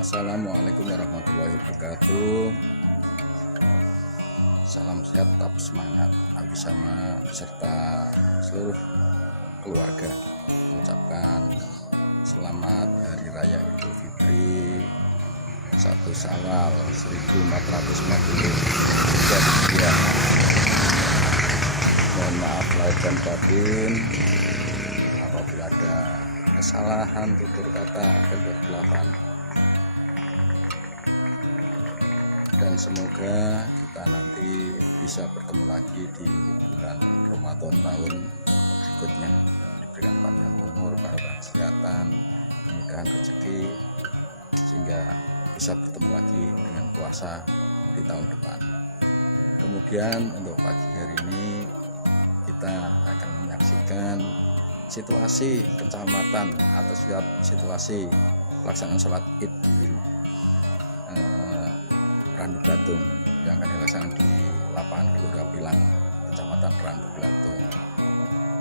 Assalamualaikum warahmatullahi wabarakatuh. Salam sehat, tetap semangat. Abi sama beserta seluruh keluarga mengucapkan selamat Hari Raya Idul Fitri 1 Syawal 1443. Mohon maaf lahir dan batin apabila ada kesalahan tutur kata dan kekeliruan. Dan semoga kita nanti bisa bertemu lagi di bulan Ramadan tahun berikutnya, diberikan panjang umur, barokah kesehatan, kemudahan rezeki, sehingga bisa bertemu lagi dengan puasa di tahun depan. Kemudian untuk pagi hari ini kita akan menyaksikan situasi kecamatan atau situasi pelaksanaan sholat id di Randu Blatung yang akan dilaksanakan di lapangan Gelora Pilang, Kecamatan Randu Blatung.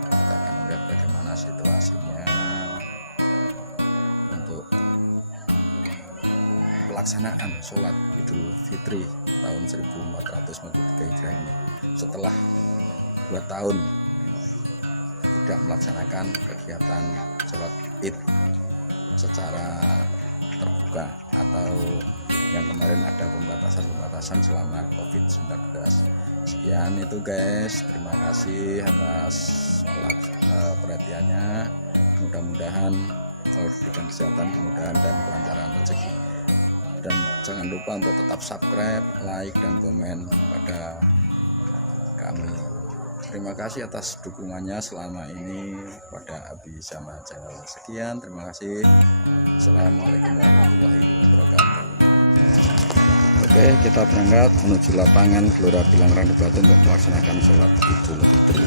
Kita akan melihat bagaimana situasinya untuk pelaksanaan sholat Idul Fitri tahun 1443 Hijriah ini setelah 2 tahun tidak melaksanakan kegiatan sholat id secara terbuka atau yang kemarin ada pembatasan selama COVID-19. Sekian itu guys, terima kasih atas perhatiannya. Mudah-mudahan Allah berikan kesehatan, kemudahan dan kelancaran rezeki. Dan jangan lupa untuk tetap subscribe, like dan komen pada kami. Terima kasih atas dukungannya selama ini pada Abi sama channel. Sekian, terima kasih. Assalamualaikum warahmatullahi wabarakatuh. Oke, kita berangkat menuju lapangan Gelora Pilang Randu Blatung untuk melaksanakan sholat Idul Fitri.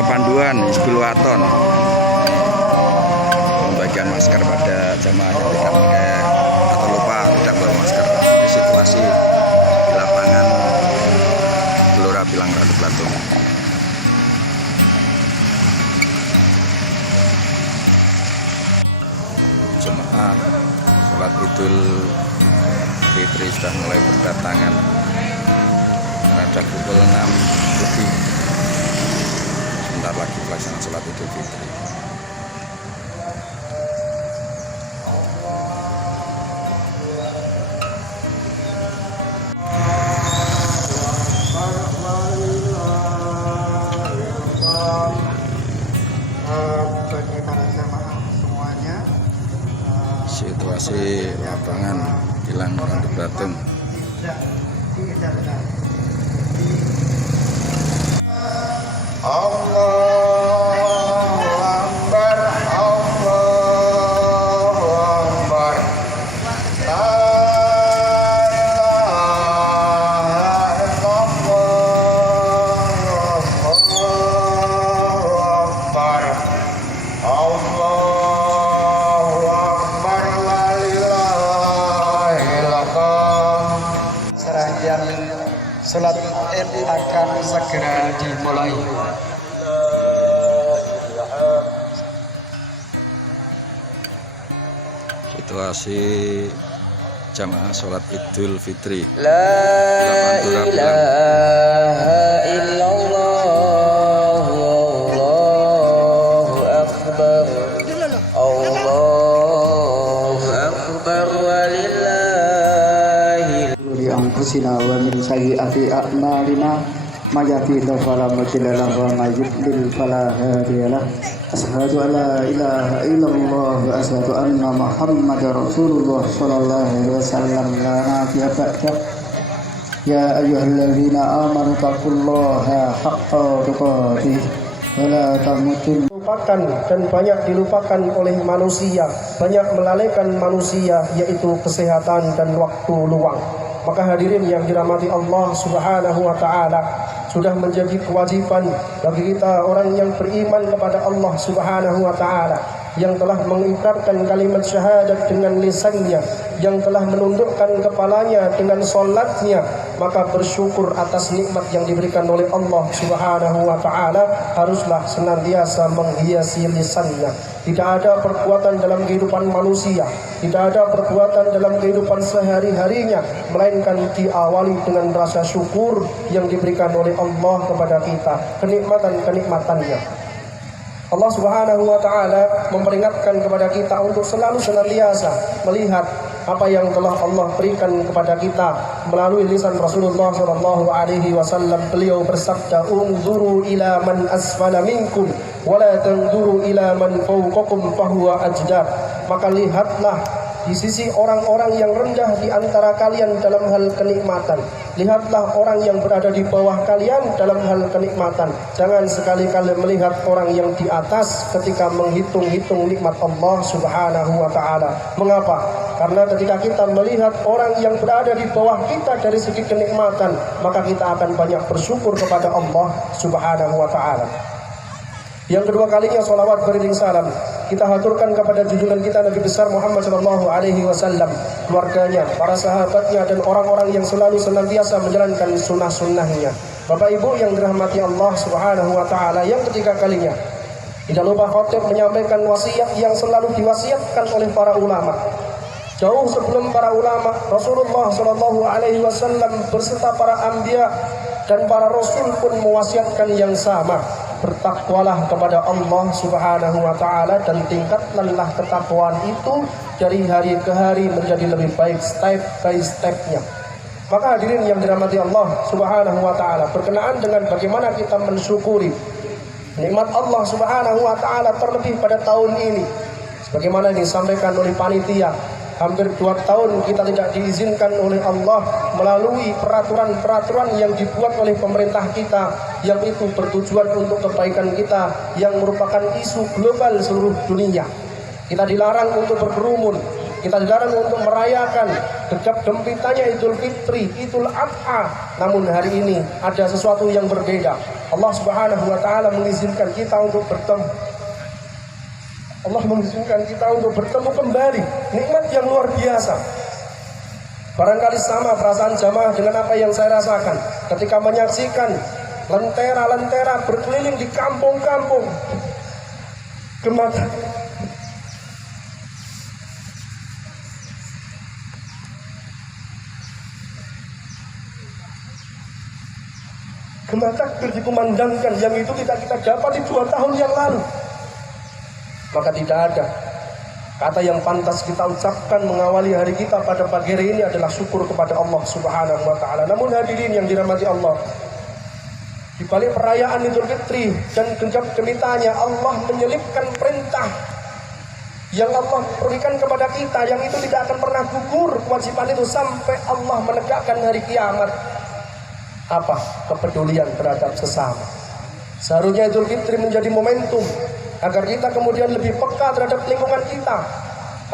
pengepanduan Hizbul Waton membagikan masker pada jamaah yang tidak pakai atau lupa tidak bawa masker. Ini situasi di lapangan Gelora Pilang Radu Blatung. Jemaah sholat Idul Fitri sudah mulai berdatangan. Ada pukul 6 lebih. Sebentar lagi pelaksanaan sholat Idul Fitri. Bagi para jamaah semuanya, Situasi lapangan Pilang Radu Blatung. tidak benar. Allahu Akbar, Allahu Akbar. La ilaha illallah, Allahu Akbar. Allahu Akbar, la ilaha illallah. Serangkaian sholat Id akan segera dimulai. Situasi jamaah sholat Idul Fitri. La ilaha illallah, Allahu akbar, Allahu akbar, walillahi. Di anfusina wa min sayyiati a'malina may yahdihillahu fala mudilla lahu wa may yudlil fala hadiya lahu. Asyhadu an la ilaha illallah wa asyhadu anna Muhammadar Rasulullah sallallahu alaihi wasallam la nabiyya ba'dah. Ya ayyuhalladzina amanu taqullaha haqqa tuqatih wa la tamutunna. Lupakan dan banyak dilupakan oleh manusia, banyak melalaikan manusia, yaitu kesehatan dan waktu luang. Maka hadirin yang dirahmati Allah Subhanahu wa ta'ala, sudah menjadi kewajiban bagi kita orang yang beriman kepada Allah Subhanahu wa ta'ala, yang telah mengikrarkan kalimat syahadat dengan lisannya, yang telah menundukkan kepalanya dengan sholatnya, maka bersyukur atas nikmat yang diberikan oleh Allah Subhanahu wa ta'ala haruslah senantiasa menghiasi lisannya. Tidak ada perbuatan dalam kehidupan manusia, tidak ada perbuatan dalam kehidupan sehari-harinya, melainkan diawali dengan rasa syukur yang diberikan oleh Allah kepada kita, kenikmatan-kenikmatannya. Allah Subhanahu wa ta'ala memperingatkan kepada kita untuk selalu senantiasa melihat apa yang telah Allah berikan kepada kita melalui lisan Rasulullah sallallahu alaihi wasallam. Beliau bersabda, "Unzuru ila man asfala minkum wa la tanzuru ila man fawqakum fahuwa ajdar." Maka lihatlah di sisi orang-orang yang rendah di antara kalian dalam hal kenikmatan. Lihatlah orang yang berada di bawah kalian dalam hal kenikmatan. Jangan sekali-kali melihat orang yang di atas ketika menghitung-hitung nikmat Allah Subhanahu wa ta'ala. Mengapa? Karena ketika kita melihat orang yang berada di bawah kita dari segi kenikmatan, maka kita akan banyak bersyukur kepada Allah Subhanahu wa ta'ala. Yang kedua kalinya salawat beriring salam kita haturkan kepada junjungan kita Nabi besar Muhammad sallallahu alaihi wasallam, keluarganya, para sahabatnya, dan orang-orang yang selalu senantiasa menjalankan sunnah-sunnahnya. Bapak Ibu yang dirahmati Allah Subhanahu wa ta'ala, yang ketiga kalinya tidak lupa khatib menyampaikan wasiat yang selalu diwasiatkan oleh para ulama. Jauh sebelum para ulama, Rasulullah sallallahu alaihi wasallam berserta para anbiya dan para rasul pun mewasiatkan yang sama. Bertakwalah kepada Allah Subhanahu wa ta'ala dan tingkatkanlah ketakwaan itu dari hari ke hari menjadi lebih baik step by stepnya. Maka hadirin yang dirahmati Allah Subhanahu wa ta'ala, berkenaan dengan bagaimana kita mensyukuri nikmat Allah Subhanahu wa ta'ala terlebih pada tahun ini, sebagaimana disampaikan oleh panitia, hampir 2 tahun kita tidak diizinkan oleh Allah melalui peraturan-peraturan yang dibuat oleh pemerintah kita, yang itu bertujuan untuk kebaikan kita, yang merupakan isu global seluruh dunia. Kita dilarang untuk berkerumun, kita dilarang untuk merayakan gegap gempitanya Idul Fitri, Idul Adha. Namun hari ini ada sesuatu yang berbeda. Allah Subhanahu wa taala mengizinkan kita untuk bertemu. Allah mengizinkan kita untuk bertemu kembali. Nikmat yang luar biasa. Barangkali sama perasaan jamaah dengan apa yang saya rasakan ketika menyaksikan lentera-lentera berkeliling di kampung-kampung. Gema takbir dikumandangkan, yang itu tidak kita dapat di 2 tahun yang lalu. Maka tidak ada kata yang pantas kita ucapkan mengawali hari kita pada pagi hari ini adalah syukur kepada Allah Subhanahu wa taala. Namun hadirin yang dirahmati Allah, di balik perayaan Idul Fitri dan gegap gempitanya, Allah menyelipkan perintah yang Allah berikan kepada kita, yang itu tidak akan pernah gugur kewajiban itu sampai Allah menegakkan hari kiamat. Apa? Kepedulian terhadap sesama. Seharusnya Idul Fitri menjadi momentum agar kita kemudian lebih peka terhadap lingkungan kita,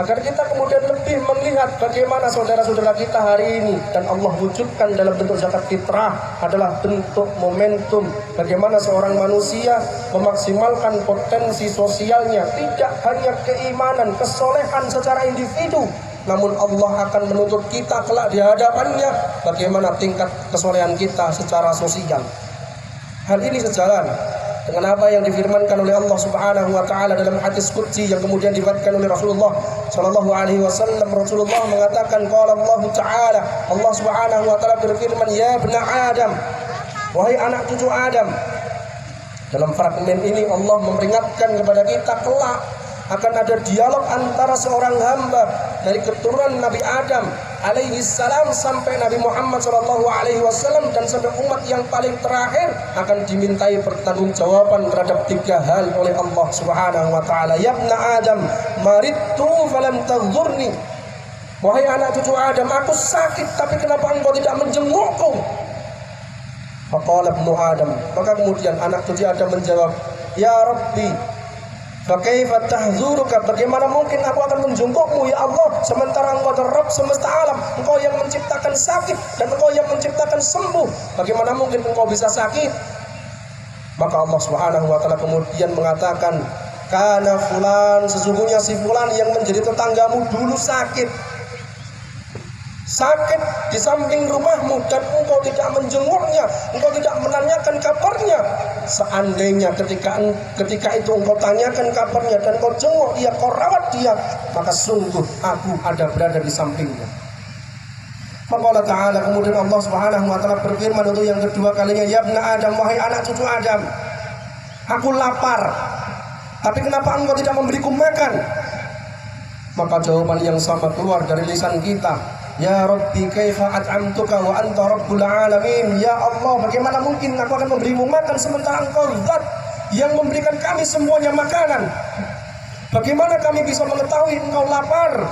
agar kita kemudian lebih melihat bagaimana saudara-saudara kita hari ini. Dan Allah wujudkan dalam bentuk zakat fitrah adalah bentuk momentum bagaimana seorang manusia memaksimalkan potensi sosialnya, tidak hanya keimanan, kesolehan secara individu, namun Allah akan menuntut kita kelak di hadapannya bagaimana tingkat kesolehan kita secara sosial. Hal ini sejalan dengan apa yang difirmankan oleh Allah Subhanahu wa taala dalam hadis qudsi yang kemudian diriwayatkan oleh Rasulullah sallallahu alaihi wasallam. Rasulullah mengatakan, qala Allah taala, Allah Subhanahu wa taala berfirman, ya ibna Adam, wahai anak cucu Adam. Dalam fragmen ini Allah memperingatkan kepada kita kelak akan ada dialog antara seorang hamba dari keturunan Nabi Adam alaihi salam sampai Nabi Muhammad sallallahu alaihi wasallam dan sampai umat yang paling terakhir akan dimintai pertanggungjawaban terhadap 3 hal oleh Allah Subhanahu wa taala. Ya ibna Adam, maridtu falam tadhurni. Wahai anak cucu Adam, aku sakit tapi kenapa engkau tidak menjengukku? Faqala ibnu Adam, maka kemudian anak cucu Adam menjawab, ya Rabbi, fakaifa tahzuruka, bagaimana mungkin aku akan menjungkukmu ya Allah, sementara engkau Rabb semesta alam, engkau yang menciptakan sakit dan engkau yang menciptakan sembuh, bagaimana mungkin engkau bisa sakit? Maka Allah Subhanahu wa taala kemudian mengatakan, kana fulan, sesungguhnya si fulan yang menjadi tetanggamu dulu sakit di samping rumahmu dan engkau tidak menjenguknya, engkau tidak menanyakan kabarnya. Seandainya ketika itu engkau tanyakan kabarnya dan engkau jenguk dia, kau rawat dia, maka sungguh aku ada berada di sampingnya. Maka Allah Ta'ala kemudian Allah Subhanahu wa taala berfirman untuk yang kedua kalinya, ya ibna Adam, wahai anak cucu Adam, aku lapar, tapi kenapa engkau tidak memberiku makan? Maka jawaban yang sama keluar dari lisan kita, ya Rabbi kaifa at'amtuka wa anta rabbul alamin. Ya Allah, bagaimana mungkin aku akan memberimu makan sementara engkau zat yang memberikan kami semuanya makanan? Bagaimana kami bisa mengetahui engkau lapar?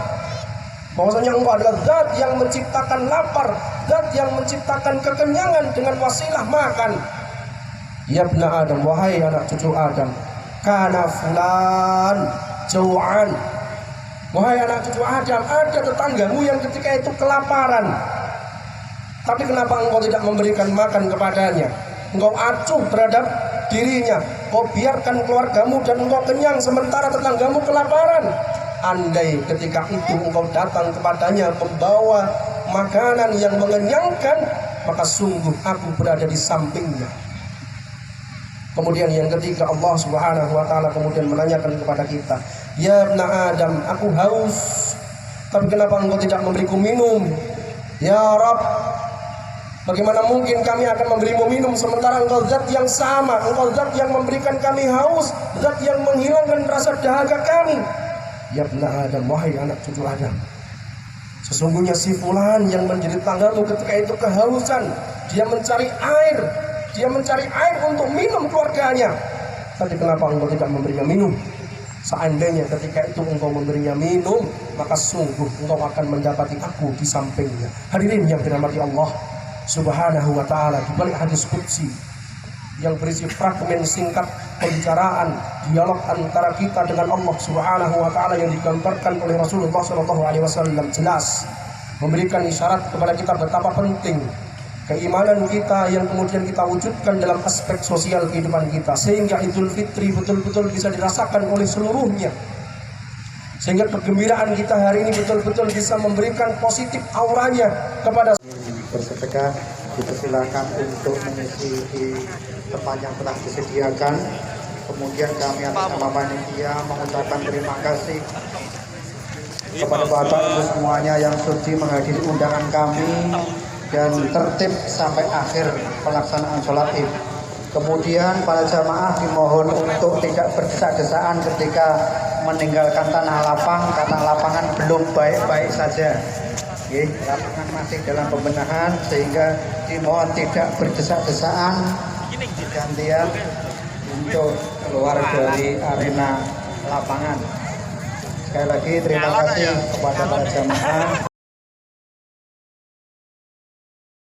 Bahwasanya engkau adalah zat yang menciptakan lapar, zat yang menciptakan kekenyangan dengan wasilah makan. Ya ibna Adam, wahai anak cucu Adam, kana fulan jau'an. Wahai anak cucu Adam, ada tetanggamu yang ketika itu kelaparan, tapi kenapa engkau tidak memberikan makan kepadanya? Engkau acuh terhadap dirinya, kau biarkan keluargamu dan engkau kenyang sementara tetanggamu kelaparan. Andai ketika itu engkau datang kepadanya membawa makanan yang mengenyangkan, maka sungguh aku berada di sampingnya. Kemudian yang ketiga, Allah Subhanahu wa taala kemudian menanyakan kepada kita, ya ibna Adam, aku haus, tapi kenapa engkau tidak memberiku minum? Ya Rabb, bagaimana mungkin kami akan memberimu minum sementara engkau zat yang sama, engkau zat yang memberikan kami haus, zat yang menghilangkan rasa dahaga kami. Ya ibna Adam, wahai anak cucu Adam, sesungguhnya si fulan yang menjadi tanggamu ketika itu kehausan, dia mencari air untuk minum keluarganya, tapi kenapa engkau tidak memberinya minum? Seandainya ketika itu engkau memberinya minum, maka sungguh engkau akan mendapati aku di sampingnya. Hadirin yang dirahmati Allah Subhanahu wa taala, di balik hadis qudsi yang berisi fragmen singkat pembicaraan dialog antara kita dengan Allah Subhanahu wa taala yang digambarkan oleh Rasulullah sallallahu alaihi wasallam, jelas memberikan isyarat kepada kita betapa penting keimanan kita yang kemudian kita wujudkan dalam aspek sosial kehidupan kita, sehingga Idul Fitri betul-betul bisa dirasakan oleh seluruhnya, sehingga kegembiraan kita hari ini betul-betul bisa memberikan positif auranya kepada bersedekah. Dipersilakan untuk mengisi di tempat yang telah disediakan. Kemudian kami atas nama panitia mengucapkan terima kasih kepada Bapak Ibu semuanya yang sudi menghadiri undangan kami dan tertib sampai akhir pelaksanaan sholat Id. Kemudian para jamaah dimohon untuk tidak berdesak-desakan ketika meninggalkan tanah lapang, karena lapangan belum baik-baik saja. Lapangan masih dalam pembenahan, sehingga dimohon tidak berdesak-desakan, gantian untuk keluar dari arena lapangan. Sekali lagi terima kasih kepada para jamaah.